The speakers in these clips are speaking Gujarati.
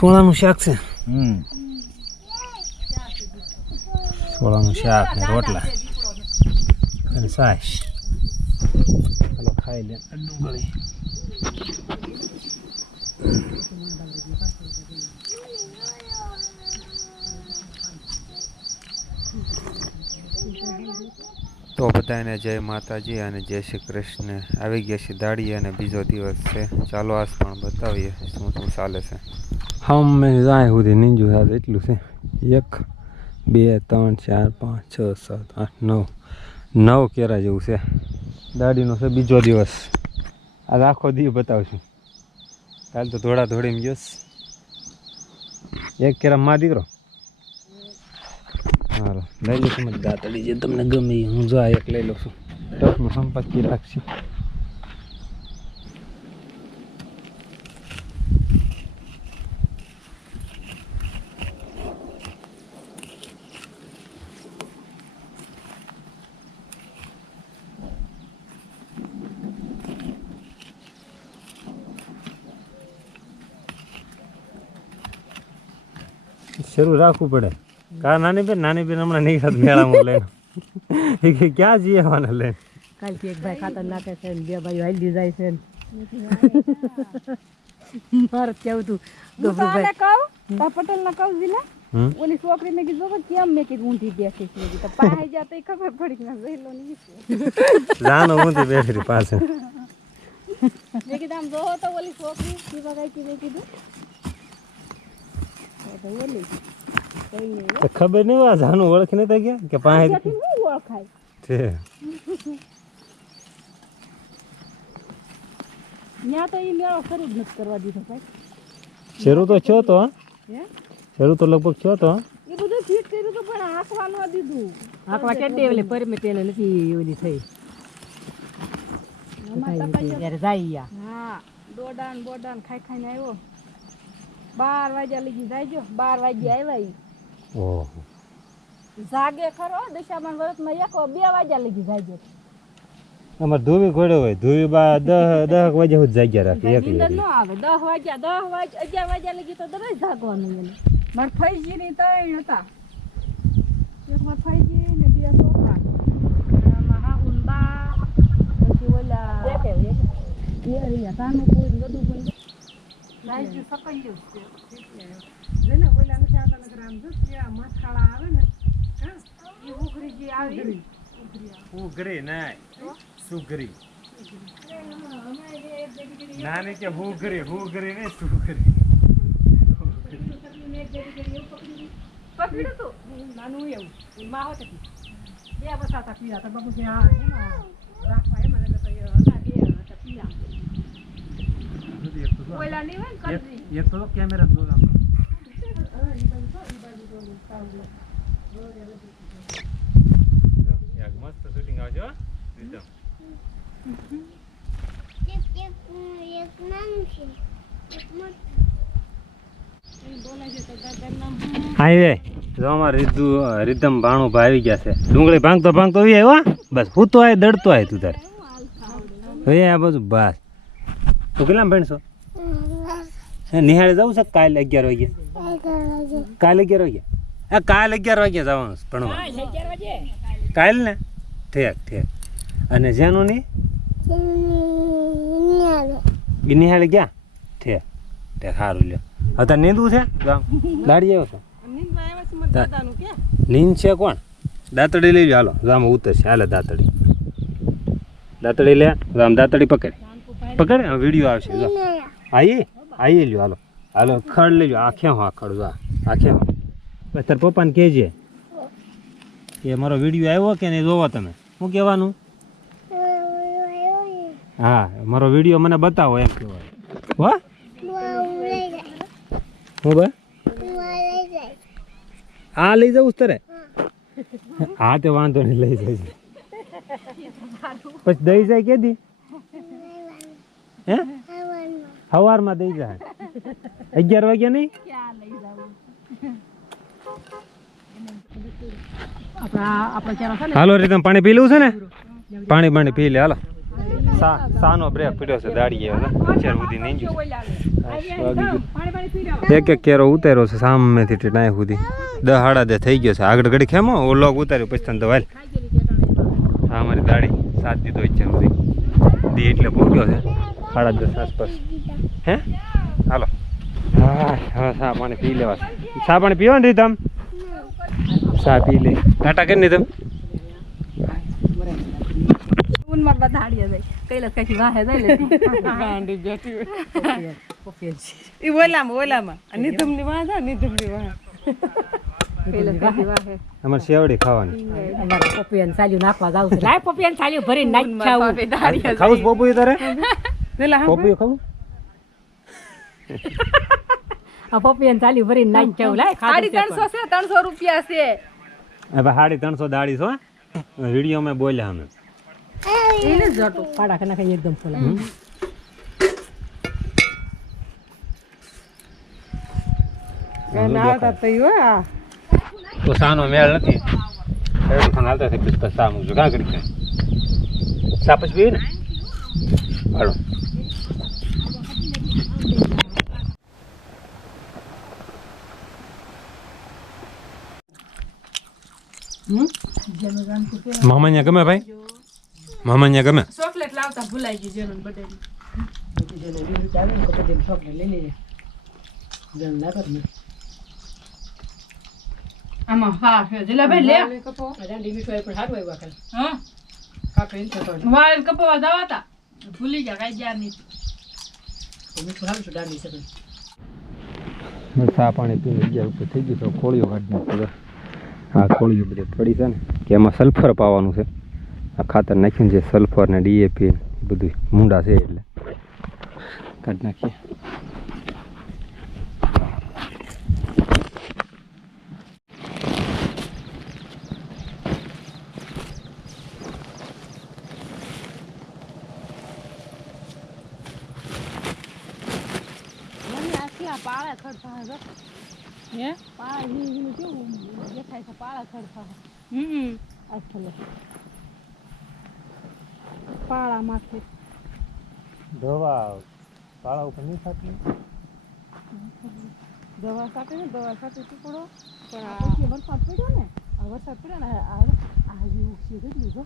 સોળાનું શાક છે. હમ. સોળાનું શાક ને રોટલા. અને સાસ. ચાલો ખાઈ લે. ડુંગળી તો બધાને જય માતાજી અને જય શ્રી કૃષ્ણ. આવી ગયા છે દાડી અને બીજો દિવસ છે. ચાલો આજ પણ બતાવીએ શું શું ચાલે છે. હમ મેં જાય સુધી નીંજુ સાથે એટલું છે. એક બે ત્રણ ચાર પાંચ છ સાત આઠ નવ. નવ કેરા જેવું છે. દાડીનો છે બીજો દિવસ. આજ આખો દીવ બતાવશું. કાલ તો ધોળા ધોળીમાં ગયો એક કેરા માં દીકરો? સારો લઈ લઉં તમે દાતડી જે તમને ગમે હું જો એક લઈ લઉં છું. ટપનું સંપત્તિ રાખશે. શરૂ રાખવું પડે. કા નાની બેન? નાની બેન હમણાં નીકળત મેળામાં લઈને. એ કે ક્યાં જઈએ મને લઈને? કાલથી એક ભાઈ ખાતર નાખે છે ને બે ભાઈઓ હાલી જાય છે મારે કેવું તું? ગભરુભાઈ કહું પટેલ ના કહું જીલા હમ? ઓલી છોકરી મેં કીધું કે કેમ મેં કીધું ઊંધી બેઠી છે તો પાસે જા તો ખબર પડી ના જઈલો નહીં જાનો ઊંધી બેઠી રહી પાસે મેં કીધું આમ જોવો તો ઓલી છોકરી કીવા કીધું કીધું. તો ખબર નહીં આ જાનું ઓળખી નથી ગયા કે પાસે ઓળખાય? છે. ત્યાં તો એ મેળો શરૂ જ નથી કરવા દીધો ભાઈ. શરૂ તો છો તો શરૂ તો લગભગ છો તો એ બધું ફીટ કર્યું તો પણ આંકવા ન દીધું. આંકવા કેટલી ઓલી પરમિટ એને નથી ઓલી થઈ. ત્યારે જાય હા દોડાન બોડાન ખાઈ ખાઈને આવ્યો. બાર વાગ્યા લગી જાયજો. બાર વાગ્યા આવ્યા ઈ. ઓહો. જાગે ખરો દશામાન વ્રતમાં એક બે વાગ્યા લગી જાયજો. અમાર ધોવી ઘોડે હોય. ધોવી બા દહ દહ વાગ્યા સુધી જાગ્યા રાખે એક ન આવે. દસ વાગ્યા દસ વાગ્યા અગિયાર વાગ્યા લગી તો દરરોજ જાગવાનું એને. મારા ફૈજી ની ત્રણ હતા. એક મારા ફૈજી ને બે છોકરા. મારા ઉંબા પછી ઓલા એ રહ્યા સાનુકુળ ને બધું સકાઈ ગયું છે જેને ઓલા નથી આવતા નકર આમ જો ત્યાં મથાળા આવે ને હા એ ઉઘરી જે આવી ઉઘરી ના સુઘરી નાની કે હુઘરી હુઘરી નહીં સુઘરી પકડ્યું તું નાનું એવું માહો હતી બે બસાતા પીડા તો બાપુ ત્યાં રાખવા એમાં નકર તો એ હતા બે હતા પીડા ઓલા નહીં હોય ને કદરી તો કેમેરા જોવા મસ્ત શૂટિંગ આવજો. એકદમ. હાઈવે જો અમારે રીધુ રીધમ ભાણું ભાવી ગયા છે ડુંગળી ભાંગતો ભાંગતો આવી આવ્યો હો. બસ હું તો આય દડતો આય તું તારે હવે આ બધું બસ તું કેટલા ભણશો નિહાળે જવું છે કાલે અગિયાર વાગે? કાલે અગિયાર વાગે? હા કાલે અગિયાર વાગે જવાનું છે ભણવા. કાલ ને? ઠેક ઠેક. અને જેનું નહીં નિહાળે ગયા ઠેક ઠીક સારું લ્યો. હવે તારે નીંદવું છે? ગામ? દાડી આવ્યો છો? નીંદ છે કોણ? દાંતડી લઈ લો હાલો. રામ ઉતરશે હાલે દાંતડી. દાંતડી લે રામ દાંતડી પકડ. પકડ વીડિયો આવશે જો. આઈ લો હાલો. હાલો, ખડ લઈ લો આખે હું આ ખડ, જો આખે હું પછી તાર પપ્પાને કહેજે. કે મારો વીડિયો આવ્યો કે નહીં જોવો તમે? શું કહેવાનું? હા, મારો વીડિયો મને બતાવો એમ કહેવાય. હો? હું ભાઈ? હા લઈ જવું તારે? હા, તે વાંધો નહીં, લઈ જાય પછી દઈ જાય કેદી હે? સવારમાં દઈ જાય. અગિયાર વાગ્યા નહીં? હાલો રીતમ પાણી પી લેવું છે ને? પાણી પાણી પી લે, હાલો. સાનો બ્રેક પીડ્યો છે દાડી અત્યાર સુધી નહીં ગયું એક એક કેરો ઉતાર્યો છે સામેથી ટાઈ સુધી. દહ દસ થઈ ગયો છે. આગળ ઘડી ખેમો ઓ લોગ ઉતાર્યો, પછી તને દવાલ હા અમારી દાડી સાત દીધો અત્યાર સુધી. દી એટલે પહોંચ્યો છે. સાડા દસ આસપાસ. હે? હાલો. હા ચા પાણી પી લેવા સા પાણી પીવો ને રીતમ સા પી લે. ટાટા કરી ને તમે? જાય. કૈલાસ કાકી વાહે જાય લે ઈ ઓલામાં ઓલામાં. આ નિધમની વાહ છે નિધમની વાહ. કૈલાસ કાકી વાહે. અમારે શેવડી ખાવાની. અમારે પપિયાને સાલ્યું નાખવા જાવ છે. લાય પપિયાને સાલ્યું ભરીને નાખ્યા ખાવું. પોપું તારે? પેલા પોપું ખાવું આ પપિયાને સાલ્યું ભરીને નાખ્યા લાય સાડી ત્રણસો છે ત્રણસો રૂપિયા છે. હવે સાડી ત્રણસો દાડી છો વીડિયો મેં બોલ્યા અમે એને જ જટું પાડા ખાના ખાઈ એકદમ ફોલા તો સાનો મેળ નથી એવું ખાન હાલતા છે પછી સા મૂકજો કાં કરી છે સા પછી પીવી ને હાલો મામાnya ગમે ભાઈ? મામાnya ગમે? ચોકલેટ લાવતા ભૂલાઈ ગઈ જેનું બર્થડે આમાં હા છે. જલાભાઈ લે. હા? કપાવા જવા તા. ભૂલી ગયા કાઈ ગયા નહીં. ચા પાણી પીને ગયા ઉપર થઈ ગયું તો ખોળ્યો કાઢી નાખી આ ખોળીઓ બધી પડી છે ને કે એમાં સલ્ફર પાવાનું છે. આ ખાતર નાખ્યું છે સલ્ફર ને ડીએપી બધું મૂંડા છે એટલે. કાઢી નાખીએ. હે? હમ. પાળા માંથી. દવા પાળા ઉપર નહીં થતી? દવા સાથે ને દવા સાથે ટુકડો. પણ આ વરસાદ પડ્યો ને. આ વરસાદ પડ્યો ને આ આ જેવું છે કેટલું જો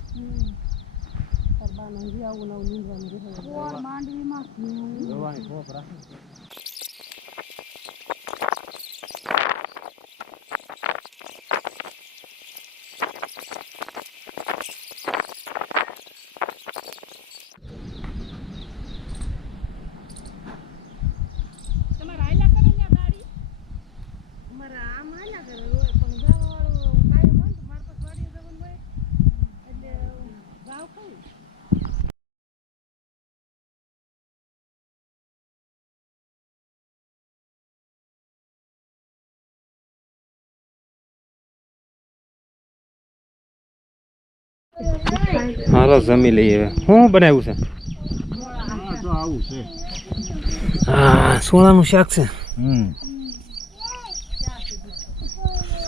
જે આવું નવું નીંદવાનું માંડવીમાં દવાની ખોપ રાખી તમારે આયલા કરે ને આ ગાડી અમારે આમ આયલા કરે હોય પણ ગાવા વાળું કાયમ હોય ને તો મારે પાસે વાડી જવાનું હોય એટલે ગાવ કયું હાલો જમી લઈએ હવે. શું બનાવ્યું છે? હા સોળાનું શાક છે.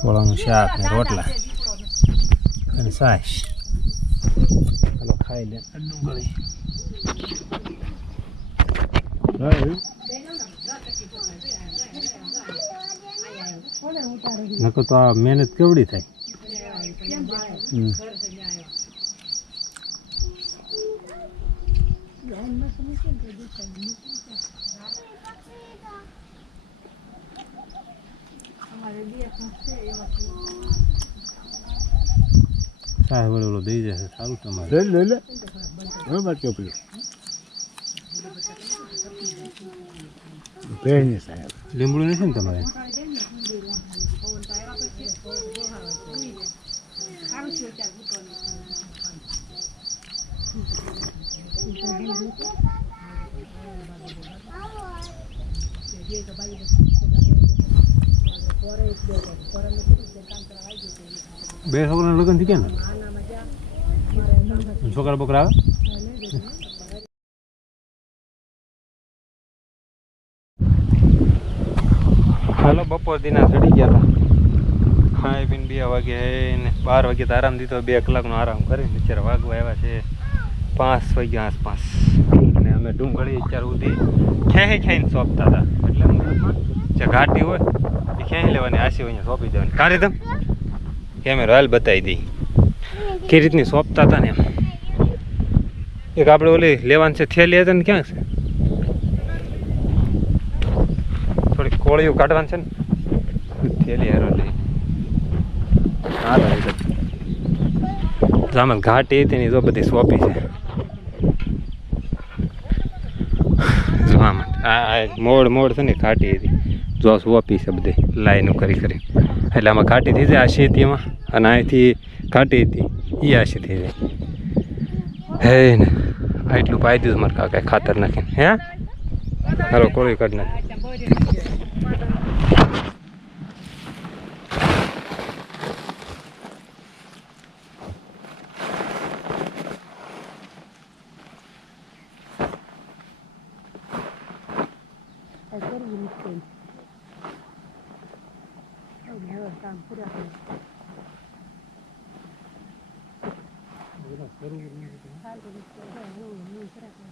સોળાનું શાક ને રોટલા અને સાસ ચાલો ખાઈ લે ડુંગળી નકર તો આ મહેનત કેવડી થાય હમ. સાહેબ ઓલો ઓલો દઈ જશે સારું તમારે લે લે બરાબર ચોપડી પહેરી સાહેબ લીંબડું નથી ને તમારે બે છોકરાના લગ્ન થઈ ગયા ને છોકરા બોકરા આવે? હાલો બપોર દીના ચડી ગયા હતા ખાઈ પીને બે વાગે ને બાર વાગે તો આરામ દીધો. બે કલાકનો આરામ કરીને અત્યારે વાગવા આવ્યા છે. પાંચ વાગ્યા આસપાસ. અને અમે ડુંગળી અત્યારે સુધી ખેંચી ખાઈને સોંપતા હતા એટલે જે ઘાટી હોય ખેંચી લેવાની? આશી અહીંયા સોંપી દેવાની. કારે તમ કેમેરો હાલ બતાવી દઈ કે રીતની સોંપતા હતા ને એમ? એક આપણે ઓલી લેવાની છે થેલી હતી ને ક્યાં છે? થોડીક કોળીઓ કાઢવાની છે ને? થેલી હેરો લઈ. હાલો તો. ઘાટી હતી ને જો બધી સોંપી છે. મોડ મોડ છે ને ઘાટી હતી. જોસ વાપી છે બધે લાઈનો કરી કરી. એટલે આમાં ઘાટી થઈ જાય આ શેતીમાં. અને અહીંથી ઘાટી હતી એ આશી થઈ જાય. હે ને એટલું પાઈ દીધું મારે કાકા ખાતર નાખીને. હે? હાલો, કોળી કાઢ નાખી. Agora vamos Thank you.